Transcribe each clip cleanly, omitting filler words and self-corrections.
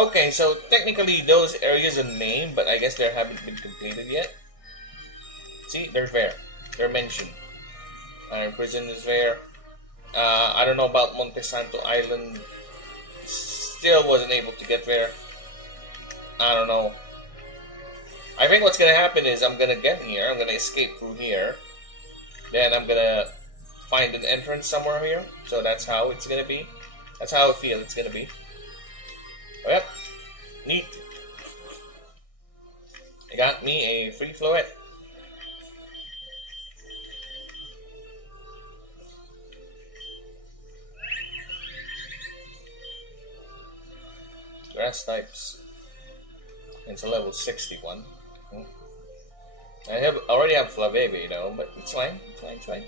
Okay, so technically those areas are named, but I guess they haven't been completed yet. See, they're there. They're mentioned. Iron Prison is there. I don't know about Monte Santo Island. Still wasn't able to get there. I don't know. I think what's gonna happen is I'm gonna get here. I'm gonna escape through here. Then I'm gonna find an entrance somewhere here. So that's how it's gonna be. That's how I feel it's gonna be. Oh, yep. Neat. I got me a free floet. Grass types. It's a level 61. I already have Flaveve, but it's fine. It's fine. It's fine.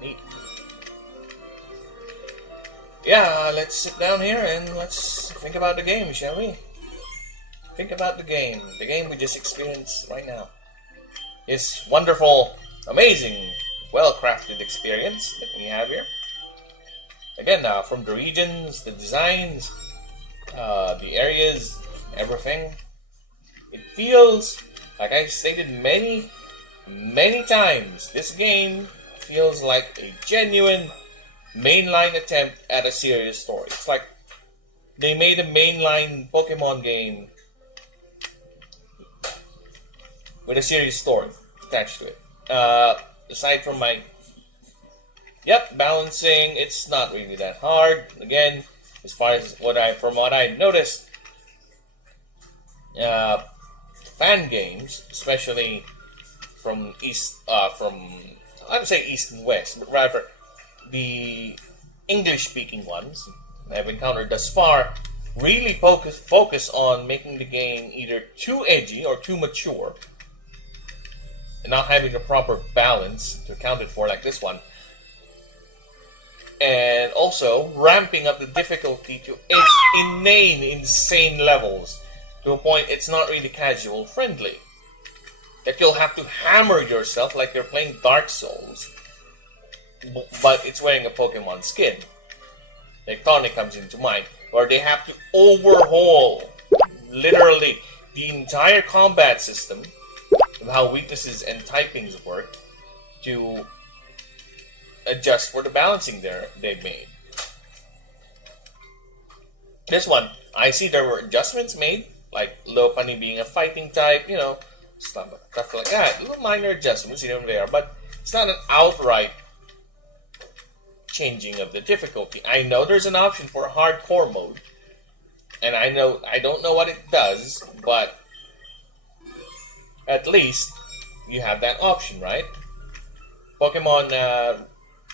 Neat. Yeah, let's sit down here and let's think about the game, shall we? Think about the game. The game we just experienced right now. It's wonderful, amazing, well-crafted experience that we have here. Again, from the regions, the designs, the areas, everything. It feels, like I stated many times, this game feels like a genuine mainline attempt at a serious story. It's like they made a mainline Pokemon game with a serious story attached to it. Aside from balancing, it's not really that hard. Again, as far as what I noticed, fan games, especially from I would say East and West, but rather the English-speaking ones I've encountered thus far, really focus on making the game either too edgy or too mature, and not having a proper balance to account it for, like this one. And also ramping up the difficulty to insane levels, to a point it's not really casual friendly. That you'll have to hammer yourself like you're playing Dark Souls, but it's wearing a Pokemon skin. Like Tonic comes into mind, where they have to overhaul literally the entire combat system of how weaknesses and typings work to adjust for the balancing they've made. This one, I see there were adjustments made, like Lopunny being a fighting type, stuff like that. Little minor adjustments here and there, but it's not an outright changing of the difficulty. I know there's an option for hardcore mode, and I don't know what it does, but at least you have that option, right? Pokemon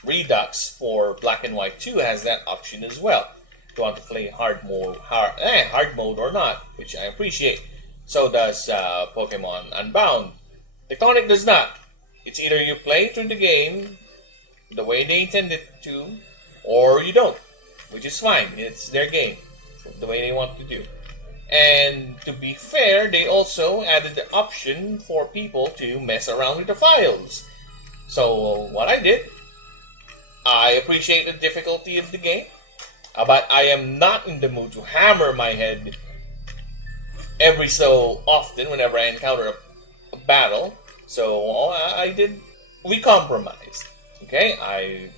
Redux for Black and White 2 has that option as well. If you want to play hard mode or not, which I appreciate. So does Pokemon Unbound. Tectonic does not. It's either you play through the game the way they intended to, or you don't, which is fine. It's their game, the way they want to do. And to be fair, they also added the option for people to mess around with the files. So what I did, I appreciate the difficulty of the game, but I am not in the mood to hammer my head every so often whenever I encounter a battle. So we compromised. Okay, I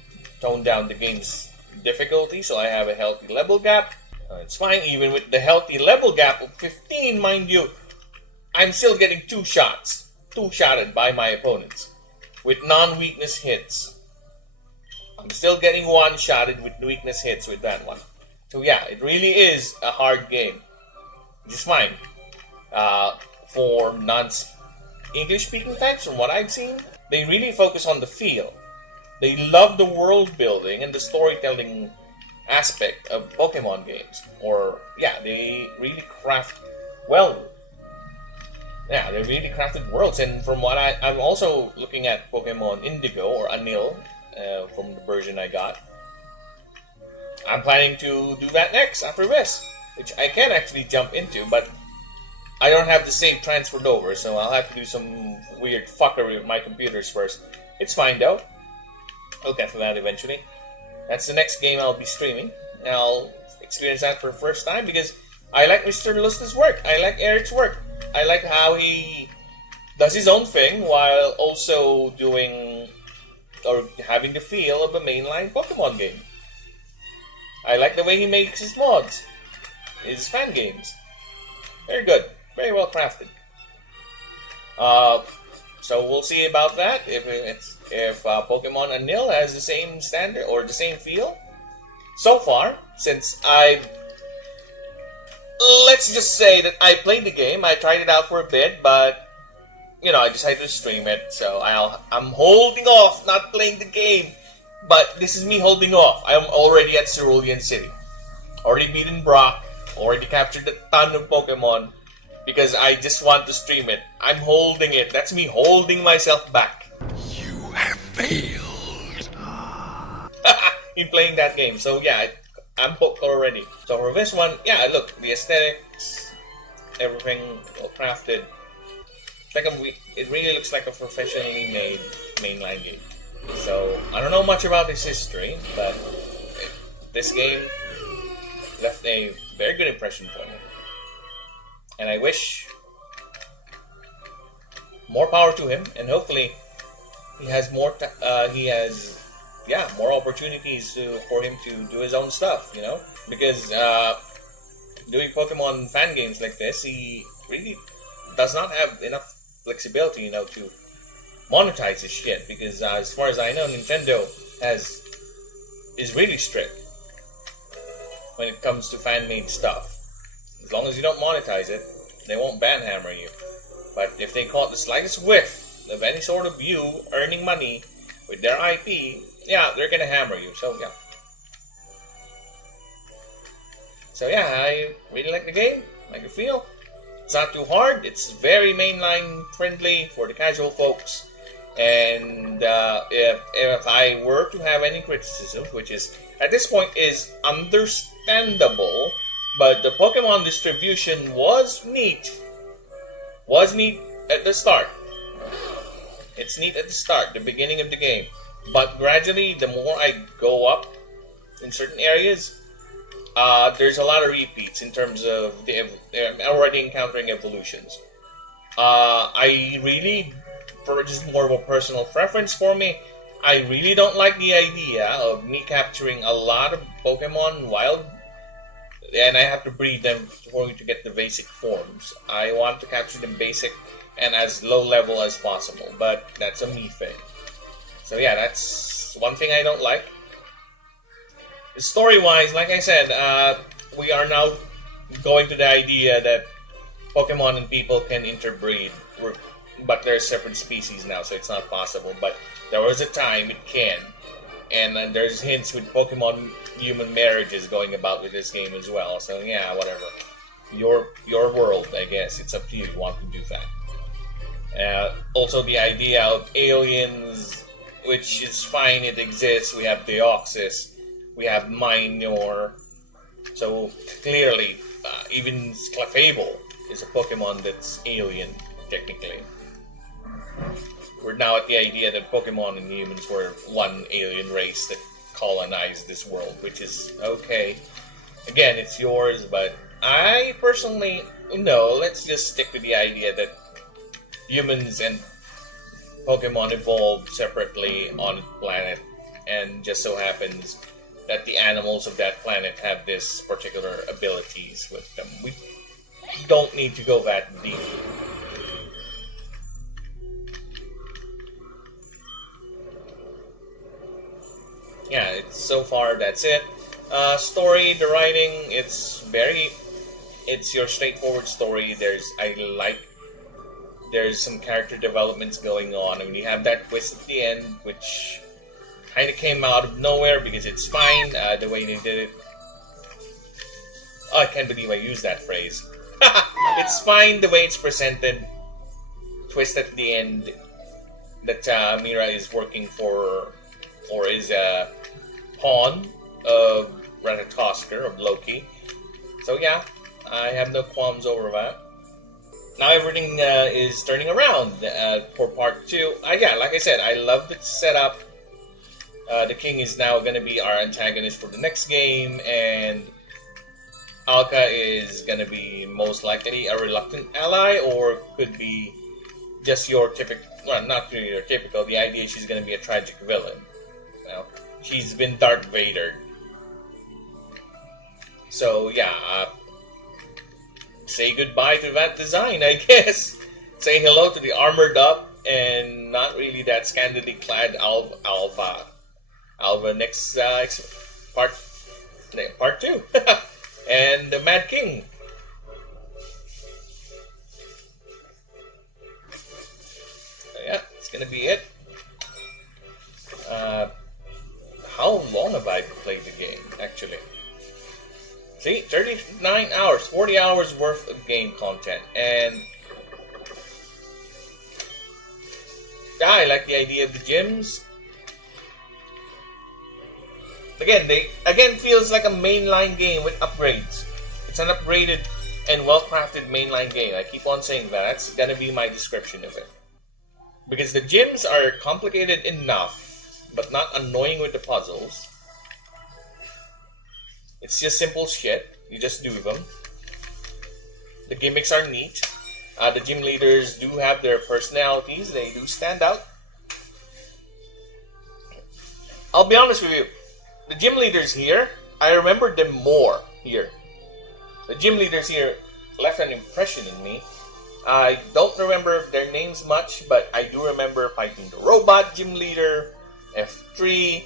toned down the game's difficulty so I have a healthy level gap. It's fine, even with the healthy level gap of 15, mind you, I'm still getting two-shotted by my opponents with non-weakness hits. I'm still getting one-shotted with weakness hits with that one. So yeah, it really is a hard game. Which is fine. For non-English-speaking types, from what I've seen, they really focus on the feel. They love the world building and the storytelling aspect of Pokemon games. They really craft well. Yeah, they really crafted worlds. And from what I'm also looking at Pokemon Indigo or Anil from the version I got. I'm planning to do that next after this, which I can actually jump into, but I don't have the save transferred over, so I'll have to do some weird fuckery with my computers first. It's fine though. I'll get to that eventually. That's the next game I'll be streaming. I'll experience that for the first time because I like Mr. Lust's work. I like Eric's work. I like how he does his own thing while also doing or having the feel of a mainline Pokemon game. I like the way he makes his mods, his fan games. Very good, very well crafted. So we'll see about that if Pokemon Anil has the same standard or the same feel. So far, since let's just say that I played the game, I tried it out for a bit, but I decided to stream it, so I'm holding off, not playing the game. But this is me holding off. I'm already at Cerulean City. Already beaten Brock. Already captured a ton of Pokemon. Because I just want to stream it. I'm holding it. That's me holding myself back. You have failed. In playing that game. So yeah, I'm hooked already. So for this one, yeah, look, the aesthetics, everything well crafted. It really looks like a professionally made mainline game. So, I don't know much about his history, but this game left a very good impression for me. And I wish more power to him, and hopefully he has more more opportunities for him to do his own stuff, Because doing Pokemon fan games like this, he really does not have enough flexibility, to monetize his shit, because as far as I know, Nintendo is really strict when it comes to fan-made stuff. As long as you don't monetize it, they won't banhammer you. But if they caught the slightest whiff of any sort of you earning money with their IP, yeah, they're gonna hammer you. So yeah, I really like the game. Like the feel. It's not too hard. It's very mainline friendly for the casual folks. And if I were to have any criticism, which is at this point is understandable, but the Pokemon distribution was neat at the start. It's neat at the start, the beginning of the game. But gradually, the more I go up in certain areas, there's a lot of repeats in terms of I'm already encountering evolutions. I really, for just more of a personal preference for me, I really don't like the idea of me capturing a lot of Pokemon wild, and I have to breed them for me to get the basic forms. I want to capture them basic and as low level as possible, but that's a me thing. So yeah, that's one thing I don't like. Story-wise, like I said, we are now going to the idea that Pokemon and people can interbreed, but they're separate species now, so it's not possible. But there was a time it can, and then there's hints with Pokemon-human marriages going about with this game as well. So yeah, whatever. Your world, I guess. It's up to you. You want to do that. Also, the idea of aliens, which is fine. It exists. We have Deoxys. We have Minor. So clearly, even Clefable is a Pokemon that's alien, technically. We're now at the idea that Pokemon and humans were one alien race that colonized this world, which is okay. Again, it's yours, but I personally, no, let's just stick to the idea that humans and Pokemon evolved separately on a planet, and just so happens that the animals of that planet have this particular abilities with them. We don't need to go that deep. Yeah, so far that's it. Story, the writing, it's your straightforward story. There's some character developments going on. I mean, you have that twist at the end, which kind of came out of nowhere because it's fine, the way they did it. Oh, I can't believe I used that phrase. It's fine the way it's presented. Twist at the end that Mira is working for is a pawn of Ratatoskr, of Loki. So yeah, I have no qualms over that. Now everything is turning around for part two. Yeah, like I said, I love the setup. The king is now going to be our antagonist for the next game, and Alka is going to be most likely a reluctant ally, or could be just your typical. Well, not really your typical. The idea is she's going to be a tragic villain. Well, she's been Darth Vader. So yeah, say goodbye to that design, I guess. Say hello to the armored up and not really that scantily clad Alpha. Alpha next part two, and the Mad King. So yeah, it's gonna be it. How long have I played the game actually? See, 39 hours, 40 hours worth of game content, and yeah, I like the idea of the gyms. Again feels like a mainline game with upgrades. It's an upgraded and well-crafted mainline game. I keep on saying that. That's gonna be my description of it. Because the gyms are complicated enough, but not annoying with the puzzles. It's just simple shit. You just do them. The gimmicks are neat. The gym leaders do have their personalities. They do stand out. I'll be honest with you. The gym leaders here, I remember them more here. The gym leaders here left an impression in me. I don't remember their names much, but I do remember fighting the robot gym leader, F3.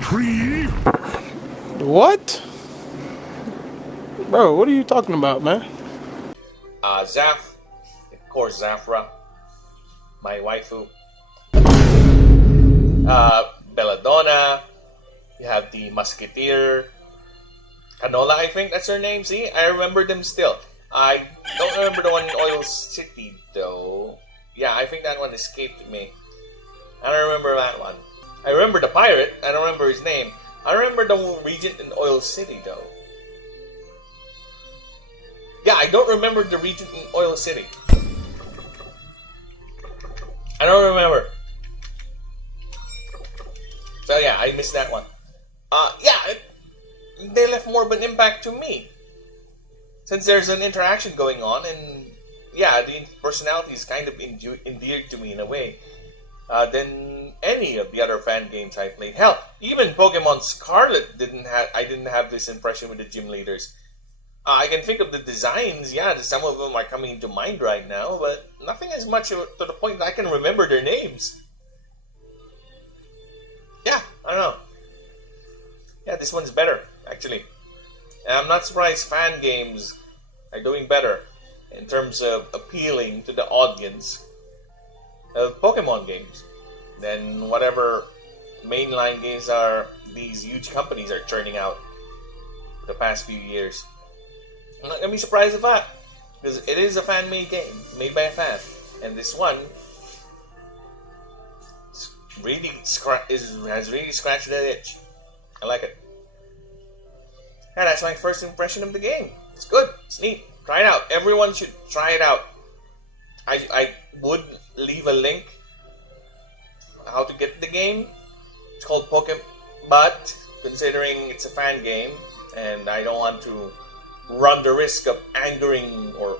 Tree? What? Bro, what are you talking about, man? Zaf, of course, Zafra, my waifu. Belladonna. You have the Musketeer. Canola, I think that's her name. See, I remember them still. I don't remember the one in Oil City, though. Yeah, I think that one escaped me. I don't remember that one. I remember the pirate. I don't remember his name. I remember the regent in Oil City, though. Yeah, I don't remember the regent in Oil City. I don't remember. So yeah, I missed that one. They left more of an impact to me. Since there's an interaction going on, and yeah, the personality is kind of endeared to me in a way. Than any of the other fan games I played. Hell, even Pokemon Scarlet I didn't have this impression with the gym leaders. I can think of the designs, yeah, some of them are coming into mind right now, but nothing as much to the point that I can remember their names. Yeah, I don't know. Yeah, this one's better, actually. And I'm not surprised fan games are doing better in terms of appealing to the audience of Pokemon games than whatever mainline games are these huge companies are churning out the past few years. I'm not gonna be surprised if that, because it is a fan-made game, made by a fan, and this one has really scratched that itch. I like it. And that's my first impression of the game. It's good. It's neat. Try it out. Everyone should try it out. I would leave a link how to get the game. It's called Pokemon, but considering it's a fan game and I don't want to run the risk of angering or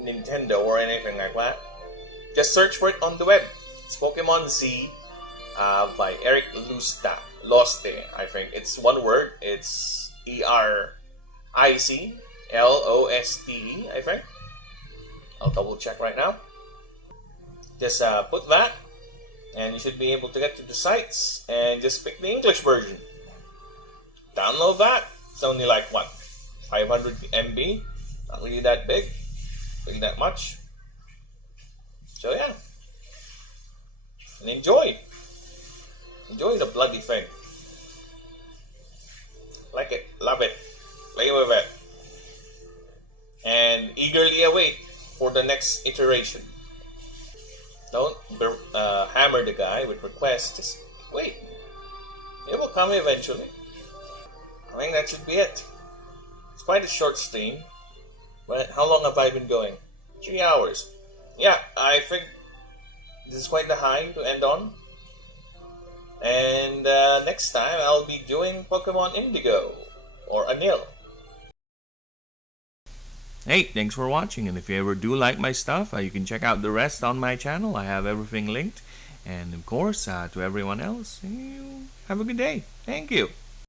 Nintendo or anything like that, just search for it on the web. It's Pokemon Z by Eric Loste, I think. It's one word. It's ERICLOSTE, I think. I'll double check right now. Just put that, and you should be able to get to the sites, and just pick the English version. Download that. It's only like, what, 500 MB? Not really that big. Really that much. So yeah. And enjoy. Enjoy the bloody thing. Like it. Love it. Play with it. And eagerly await for the next iteration. Don't hammer the guy with requests. Just wait. It will come eventually. I think that should be it. It's quite a short stream. But how long have I been going? 3 hours. Yeah, I think this is quite the high to end on. And next time I'll be doing Pokemon Indigo or Anil. Hey, thanks for watching, and if you ever do like my stuff, you can check out the rest on my channel. I have everything linked. And of course, to everyone else, you have a good day. Thank you.